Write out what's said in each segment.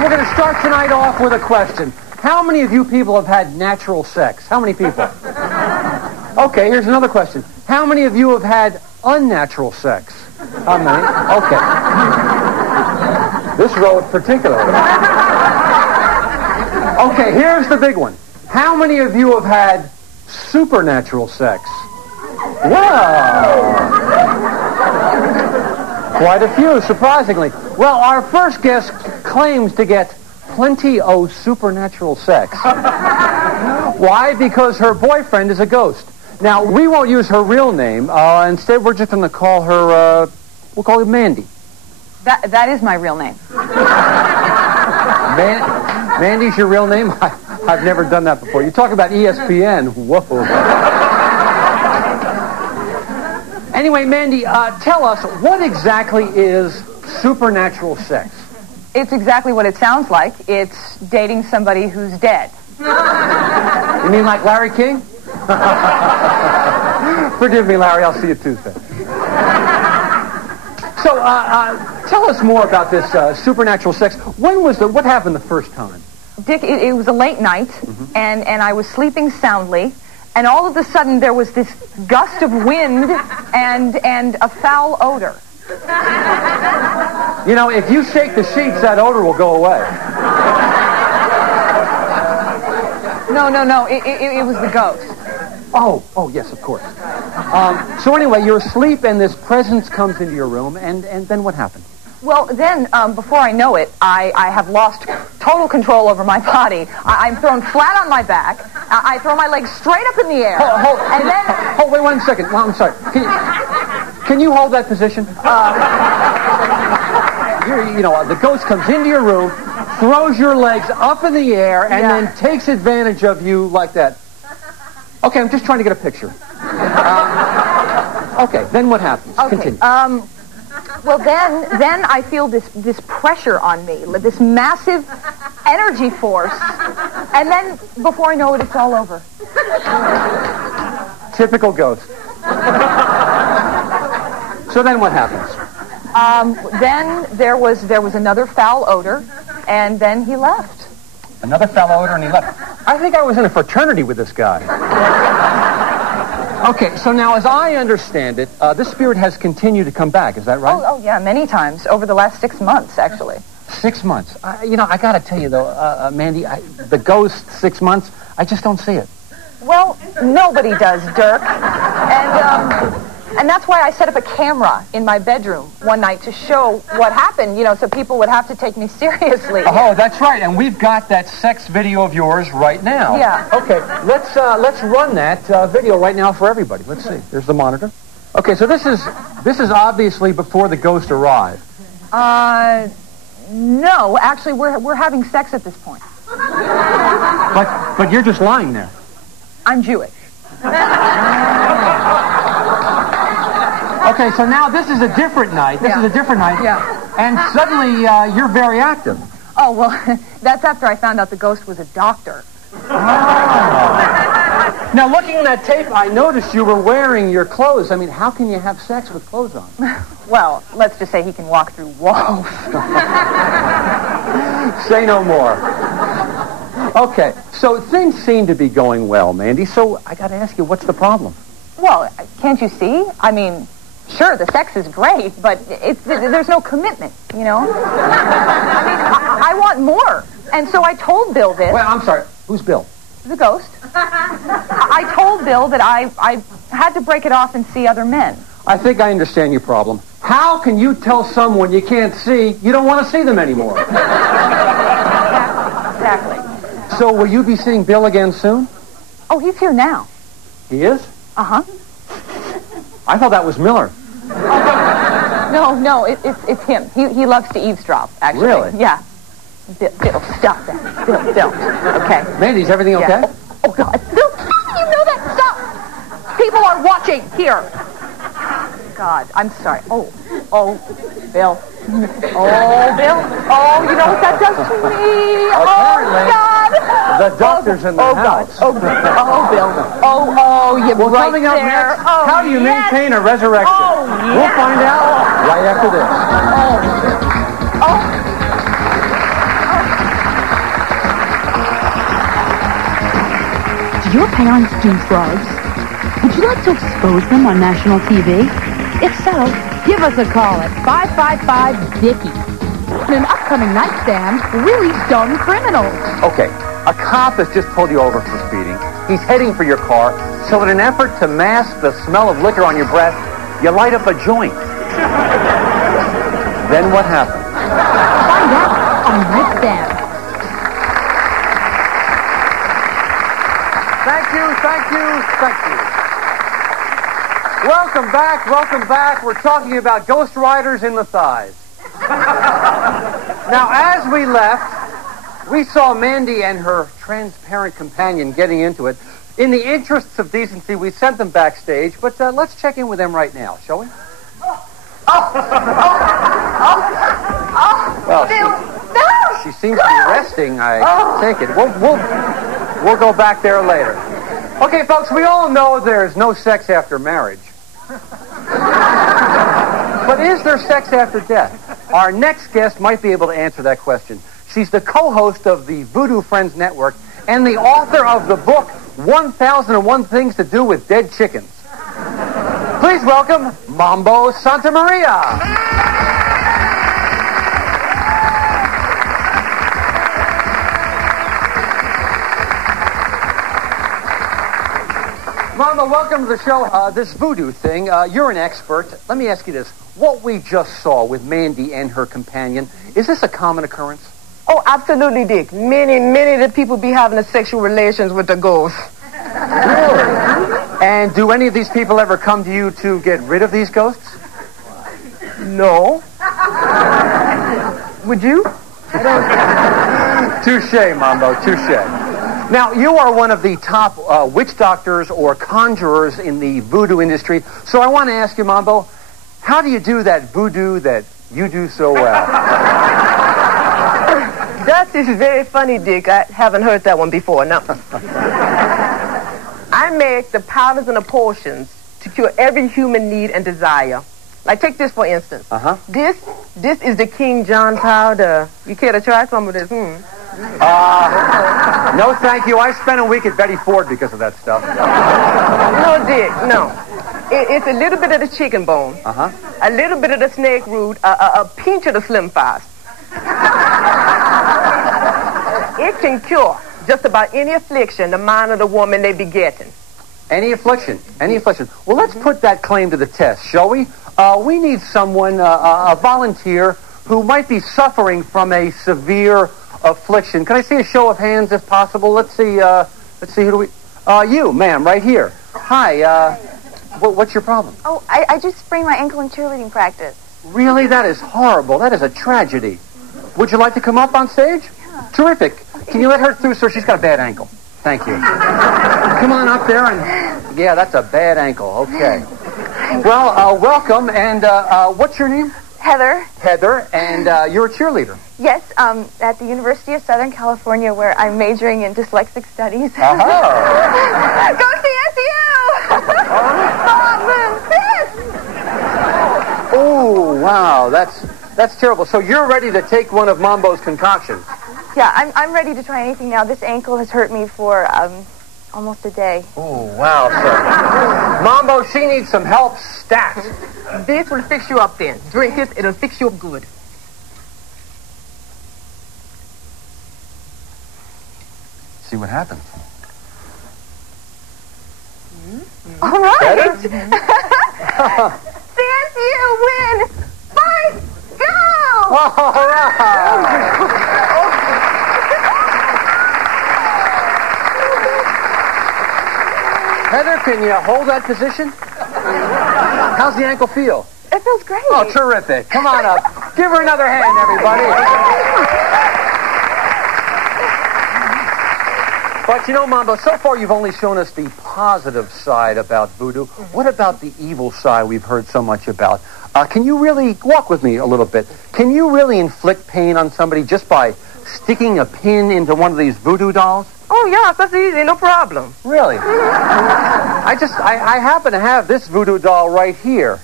we're going to start tonight off with a question. How many of you people have had natural sex? How many people? Okay, here's another question. How many of you have had unnatural sex? How many? Okay. This row in particular. Okay, here's the big one. How many of you have had supernatural sex? Wow. Quite a few, surprisingly. Well, our first guest claims to get plenty of supernatural sex. Why? Because her boyfriend is a ghost. Now, we won't use her real name. Instead, we're just going to call her, we'll call her Mandy. That is my real name. Mandy's your real name? I've never done that before. You talk about ESPN. Whoa. Anyway, Mandy, tell us, what exactly is supernatural sex? It's exactly what it sounds like. It's dating somebody who's dead. You mean like Larry King? Forgive me, Larry. I'll see you Tuesday. So, tell us more about this supernatural sex. What happened the first time? Dick, it was a late night, and I was sleeping soundly, and all of a sudden there was this gust of wind and a foul odor. You know, if you shake the sheets, that odor will go away. No. It was the ghost. Oh, yes, of course. So anyway, you're asleep and this presence comes into your room, and then what happened? Well, then, before I know it, I have lost total control over my body. I'm thrown flat on my back. I throw my legs straight up in the air. Wait 1 second. Well, I'm sorry. Can you hold that position? The ghost comes into your room, throws your legs up in the air, and then takes advantage of you like that. Okay, I'm just trying to get a picture. Okay, then what happens? Okay, Continue. Well, then I feel this pressure on me, this massive energy force, and then before I know it, it's all over. Typical ghost. So then what happens? Then there was another foul odor, and then he left. Another foul odor, and he left. I think I was in a fraternity with this guy. Okay, so now as I understand it, this spirit has continued to come back, is that right? Oh yeah, many times, over the last 6 months, actually. 6 months. I got to tell you, though, Mandy, the ghost, 6 months, I just don't see it. Well, nobody does, Dirk. And that's why I set up a camera in my bedroom one night to show what happened, so people would have to take me seriously. Oh, that's right, and we've got that sex video of yours right now. Yeah. Okay, let's run that video right now for everybody. Let's see. There's the monitor. Okay, so this is obviously before the ghost arrived. No, actually, we're having sex at this point. But you're just lying there. I'm Jewish. Okay, so now this is a different night. This is a different night. Yeah. And suddenly you're very active. Oh, well, that's after I found out the ghost was a doctor. Oh. Now, looking at that tape, I noticed you were wearing your clothes. I mean, how can you have sex with clothes on? Well, let's just say he can walk through walls. Say no more. Okay, so things seem to be going well, Mandy. So I got to ask you, what's the problem? Well, can't you see? I mean, sure, the sex is great, but there's no commitment, I mean, I want more. And so I told Bill this. Well, I'm sorry. Who's Bill? The ghost. I told Bill that I had to break it off and see other men. I think I understand your problem. How can you tell someone you can't see you don't want to see them anymore? Exactly. So will you be seeing Bill again soon? Oh, he's here now. He is? Uh-huh. I thought that was Miller. No, it's him. He loves to eavesdrop, actually. Really? Yeah. Bill, stop that. Bill, don't. Okay. Mandy, is everything okay? Oh, God. Bill, you know that. Stop. People are watching. Here. God, I'm sorry. Oh, Bill. Oh, Bill. Oh, you know what that does to me? Apparently, oh, God. The doctor's in the house. God. Oh, Bill. Oh, you're well, right coming up there. next, Oh, how do you maintain a resurrection? Oh, yes. We'll find out right after this. Oh. Your parents do drugs? Would you like to expose them on national TV? If so, give us a call at 555-DICKY. In an upcoming nightstand, really dumb criminals. Okay, a cop has just pulled you over for speeding. He's heading for your car, so in an effort to mask the smell of liquor on your breath, you light up a joint. Then what happened? Find out on Nightstand. Thank you. Welcome back. We're talking about Ghost Riders in the thighs. Now, as we left, we saw Mandy and her transparent companion getting into it. In the interests of decency, we sent them backstage, but let's check in with them right now, shall we? Well, she seems to be resting, I take it. We'll go back there later. Okay, folks, we all know there's no sex after marriage. But is there sex after death? Our next guest might be able to answer that question. She's the co-host of the Voodoo Friends Network and the author of the book 1001 Things to Do with Dead Chickens. Please welcome Mambo Santa Maria. Mama, welcome to the show. This voodoo thing, you're an expert. Let me ask you this. What we just saw with Mandy and her companion, is this a common occurrence? Oh, absolutely, Dick. Many of the people be having sexual relations with the ghosts. Really? And do any of these people ever come to you to get rid of these ghosts? No. Would you? Touche, Mambo, touche. Now, you are one of the top witch doctors or conjurers in the voodoo industry, so I want to ask you, Mambo, how do you do that voodoo that you do so well? That is very funny, Dick. I haven't heard that one before. No. I make the powders and the potions to cure every human need and desire. Like, take this, for instance. Uh-huh. This is the King John powder. You care to try some of this? No, thank you. I spent a week at Betty Ford because of that stuff. No, Dick, no. It's a little bit of the chicken bone, a little bit of the snake root, a pinch of the Slim Fast. It can cure just about any affliction the mind of the woman they be getting. Any affliction. Well, let's put that claim to the test, shall we? We need someone, a volunteer, who might be suffering from a severe affliction. Can I see a show of hands, if possible? Let's see, who do we... you, ma'am, right here. Hi, what's your problem? Oh, I just sprained my ankle in cheerleading practice. Really? That is horrible. That is a tragedy. Would you like to come up on stage? Yeah. Terrific. Can you let her through, sir? She's got a bad ankle. Thank you. Come on up there and... Yeah, that's a bad ankle. Okay. Well, welcome. And what's your name? Heather. Heather. And you're a cheerleader. Yes, at the University of Southern California, where I'm majoring in dyslexic studies. Oh. Go CSU! Oh, wow. That's terrible. So you're ready to take one of Mambo's concoctions. Yeah, I'm ready to try anything now. This ankle has hurt me for almost a day. Oh, wow, sir. Mambo, she needs some help stat. This will fix you up then. Drink it, it'll fix you up good. See what happens. Mm-hmm. All right. CSU win. Fight. Go. All right. Heather, can you hold that position? How's the ankle feel? It feels great. Oh, terrific. Come on up. Give her another hand, everybody. But you know, Mambo, so far you've only shown us the positive side about voodoo. What about the evil side we've heard so much about? Can you really walk with me a little bit? Can you really inflict pain on somebody just by sticking a pin into one of these voodoo dolls? Oh, yeah, that's easy, no problem. Really? I happen to have this voodoo doll right here.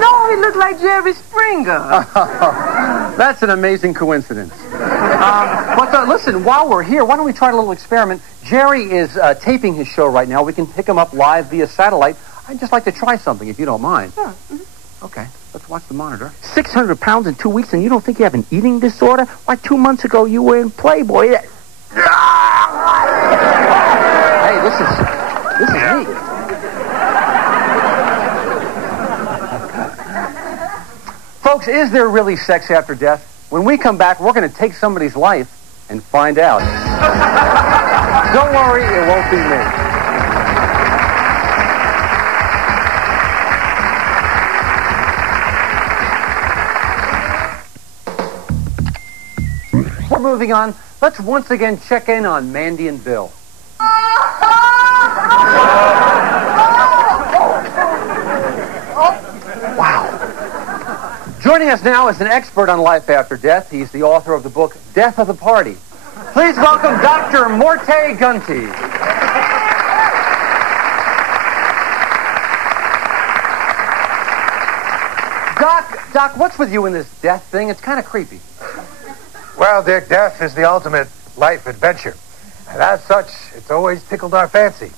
No, he looks like Jerry Springer. That's an amazing coincidence. But listen, while we're here, why don't we try a little experiment? Jerry is taping his show right now. We can pick him up live via satellite. I'd just like to try something, if you don't mind. Sure. Mm-hmm. Okay, let's watch the monitor. 600 pounds in 2 weeks, and you don't think you have an eating disorder? Why, 2 months ago you were in Playboy. Hey, this is neat. Folks, is there really sex after death? When we come back, we're going to take somebody's life and find out. Don't worry, it won't be me. We're moving on. Let's once again check in on Mandy and Bill. Wow. Joining us now is an expert on life after death. He's the author of the book, Death of the Party. Please welcome Dr. Morte Gunty. Doc, what's with you in this death thing? It's kind of creepy. Well, Dick, death is the ultimate life adventure. And as such, it's always tickled our fancy.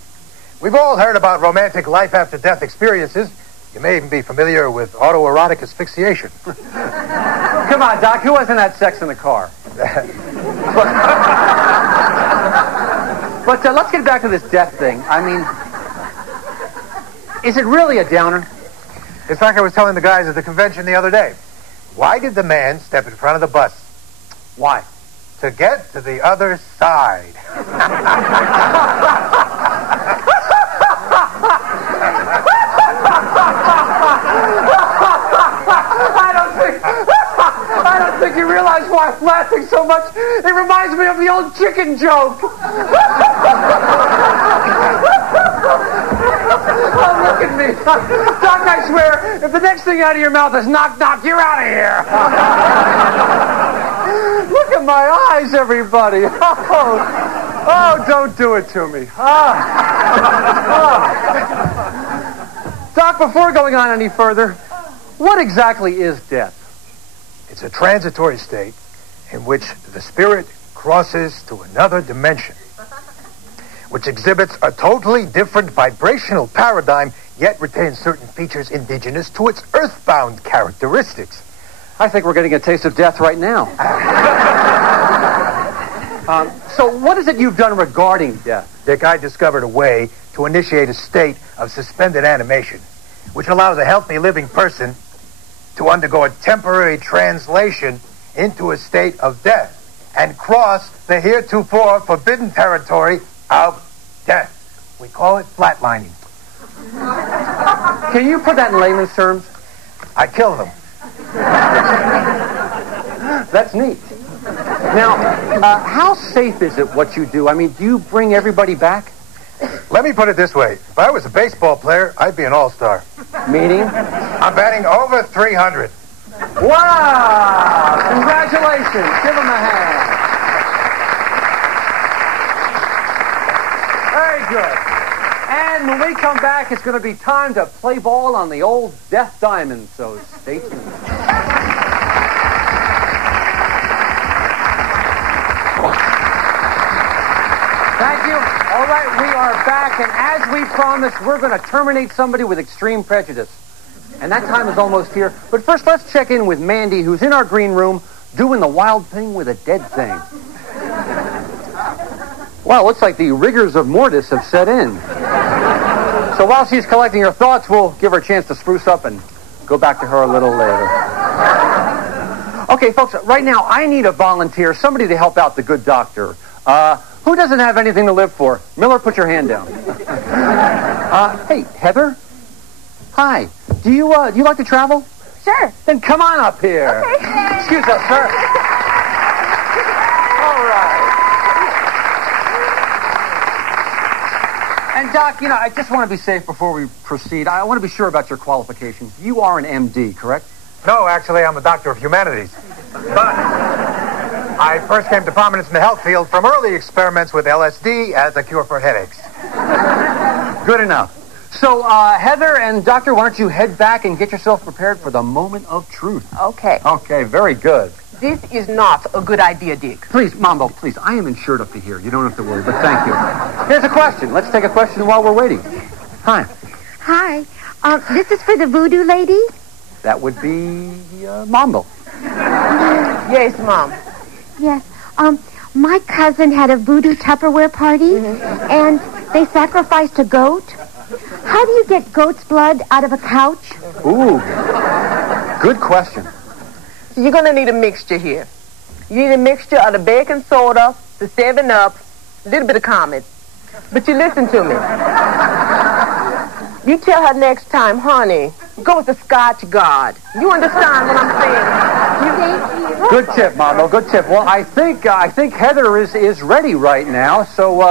We've all heard about romantic life after death experiences. You may even be familiar with autoerotic asphyxiation. Come on, Doc, who hasn't had sex in the car? But let's get back to this death thing. I mean, is it really a downer? It's like I was telling the guys at the convention the other day. Why did the man step in front of the bus? Why? To get to the other side. I don't think you realize why I'm laughing so much. It reminds me of the old chicken joke. Oh, look at me. Doc, I swear, if the next thing out of your mouth is knock, knock, you're out of here. Look at my eyes, everybody. Oh, don't do it to me. Doc, before going on any further, what exactly is death? It's a transitory state in which the spirit crosses to another dimension, which exhibits a totally different vibrational paradigm, yet retains certain features indigenous to its earthbound characteristics. I think we're getting a taste of death right now. So what is it you've done regarding death? Dick, I discovered a way to initiate a state of suspended animation, which allows a healthy living person to undergo a temporary translation into a state of death and cross the heretofore forbidden territory of death. We call it flatlining. Can you put that in layman's terms? I kill them. That's neat. Now, how safe is it what you do? I mean, do you bring everybody back? Let me put it this way. If I was a baseball player, I'd be an all-star. Meaning? I'm batting over 300. Wow! Congratulations. Give him a hand. Very good. And when we come back, it's going to be time to play ball on the old Death Diamond, so stay tuned. Thank you. All right, we are back, and as we promised, we're going to terminate somebody with extreme prejudice. And that time is almost here. But first, let's check in with Mandy, who's in our green room doing the wild thing with a dead thing. Well, it looks like the rigors of mortis have set in. So while she's collecting her thoughts, we'll give her a chance to spruce up and go back to her a little later. Okay, folks, right now I need a volunteer, somebody to help out the good doctor. Who doesn't have anything to live for? Miller, put your hand down. Hey, Heather? Hi. Do you like to travel? Sure. Then come on up here. Okay. Excuse us, sir. All right. And Doc, I just want to be safe before we proceed. I want to be sure about your qualifications. You are an MD, correct? No, actually, I'm a doctor of humanities. But I first came to prominence in the health field from early experiments with LSD as a cure for headaches. Good enough. So, Heather and Doctor, why don't you head back and get yourself prepared for the moment of truth? Okay. Okay, very good. This is not a good idea, Dick. Please, Mambo, please. I am insured up to here. You don't have to worry, but thank you. Here's a question. Let's take a question while we're waiting. Hi. Hi. This is for the voodoo lady? That would be Mambo. Yes, Mom. Yes. My cousin had a voodoo Tupperware party, and they sacrificed a goat. How do you get goat's blood out of a couch? Ooh. Good question. So you're going to need a mixture here. You need a mixture of the baking soda, the 7-Up, a little bit of Comet. But you listen to me. You tell her next time, honey, go with the Scotch Guard. You understand what I'm saying? Good tip, Mambo. Good tip. Well, I think Heather is ready right now. So,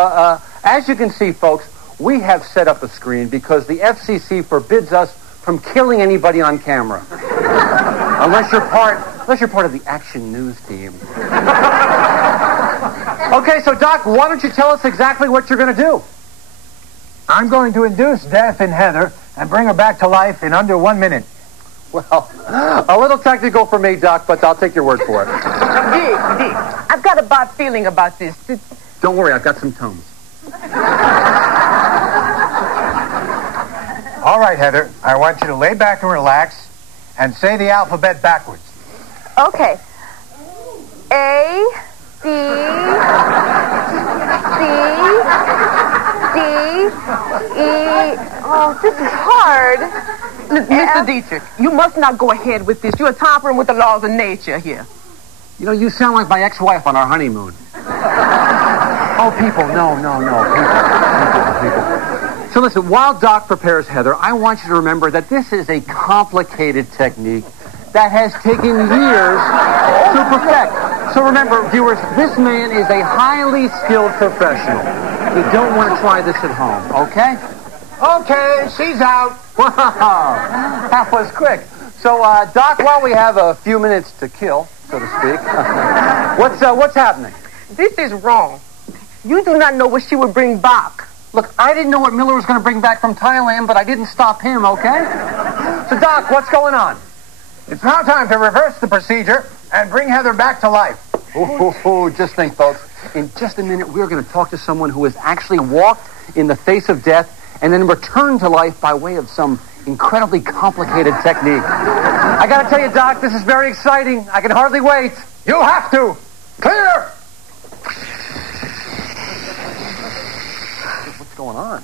as you can see, folks, we have set up a screen because the FCC forbids us from killing anybody on camera. Unless you're part of the Action News team. Okay, so Doc, why don't you tell us exactly what you're going to do? I'm going to induce death in Heather and bring her back to life in under 1 minute. Well, a little technical for me, Doc, but I'll take your word for it. Dick, I've got a bad feeling about this. Don't worry, I've got some Tums. All right, Heather, I want you to lay back and relax and say the alphabet backwards. Okay. A, B, C, D, E. Oh, this is hard. Mr. Dietrich, you must not go ahead with this. You are tampering with the laws of nature here. You know, you sound like my ex-wife on our honeymoon. Oh, people, no, people. So listen, while Doc prepares Heather, I want you to remember that this is a complicated technique that has taken years to perfect. So remember, viewers, this man is a highly skilled professional. You don't want to try this at home, okay? Okay, she's out. Wow, that was quick. So, Doc, while we have a few minutes to kill, so to speak, what's happening? This is wrong. You do not know what she would bring back. Look, I didn't know what Miller was going to bring back from Thailand, but I didn't stop him, okay? So, Doc, what's going on? It's now time to reverse the procedure and bring Heather back to life. Just think, folks. In just a minute, we're going to talk to someone who has actually walked in the face of death and then returned to life by way of some incredibly complicated technique. I got to tell you, Doc, this is very exciting. I can hardly wait. You have to. Clear! What's going on?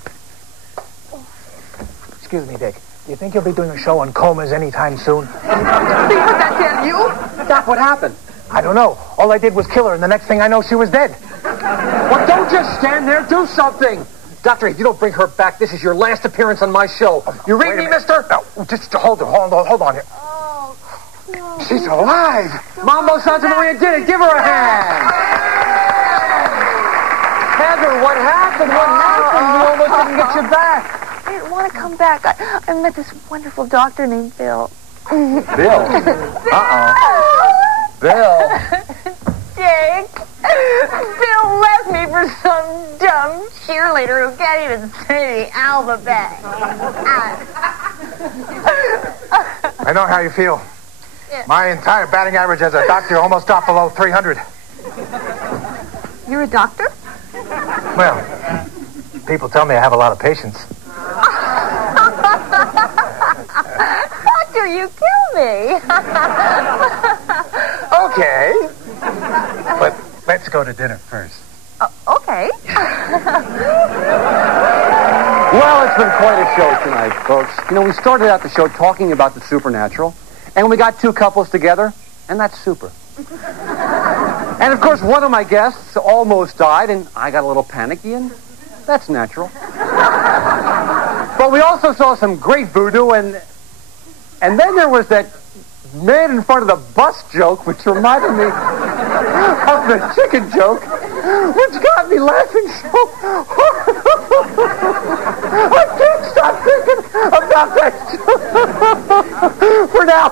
Excuse me, Dick. Do you think you'll be doing a show on comas anytime soon? See what I tell you? Doc, what happened? I don't know. All I did was kill her, and the next thing I know, she was dead. Well, don't just stand there. Do something. Doctor, if you don't bring her back, this is your last appearance on my show. You read me, mister? No, just hold on here. Oh, no. She's alive. Mambo Santa Maria did it. Give her a hand. Heather, what happened? What happened? You almost didn't get your back. I didn't want to come back. I met this wonderful doctor named Bill. Bill? Uh-oh. Bill? Jake, Bill left me for some dumb cheerleader who can't even say the alphabet. I know how you feel. Yeah. My entire batting average as a doctor almost dropped below 300. You're a doctor? Well, people tell me I have a lot of patience. Doctor, you kill me. Okay. But let's go to dinner first. Okay. Well, it's been quite a show tonight, folks. You know, we started out the show talking about the supernatural, and we got two couples together, and that's super. And, of course, one of my guests almost died, and I got a little panicky, and that's natural. But we also saw some great voodoo, and then there was that man in front of the bus joke, which reminded me of the chicken joke, which got me laughing so I can't stop thinking about that joke. For now,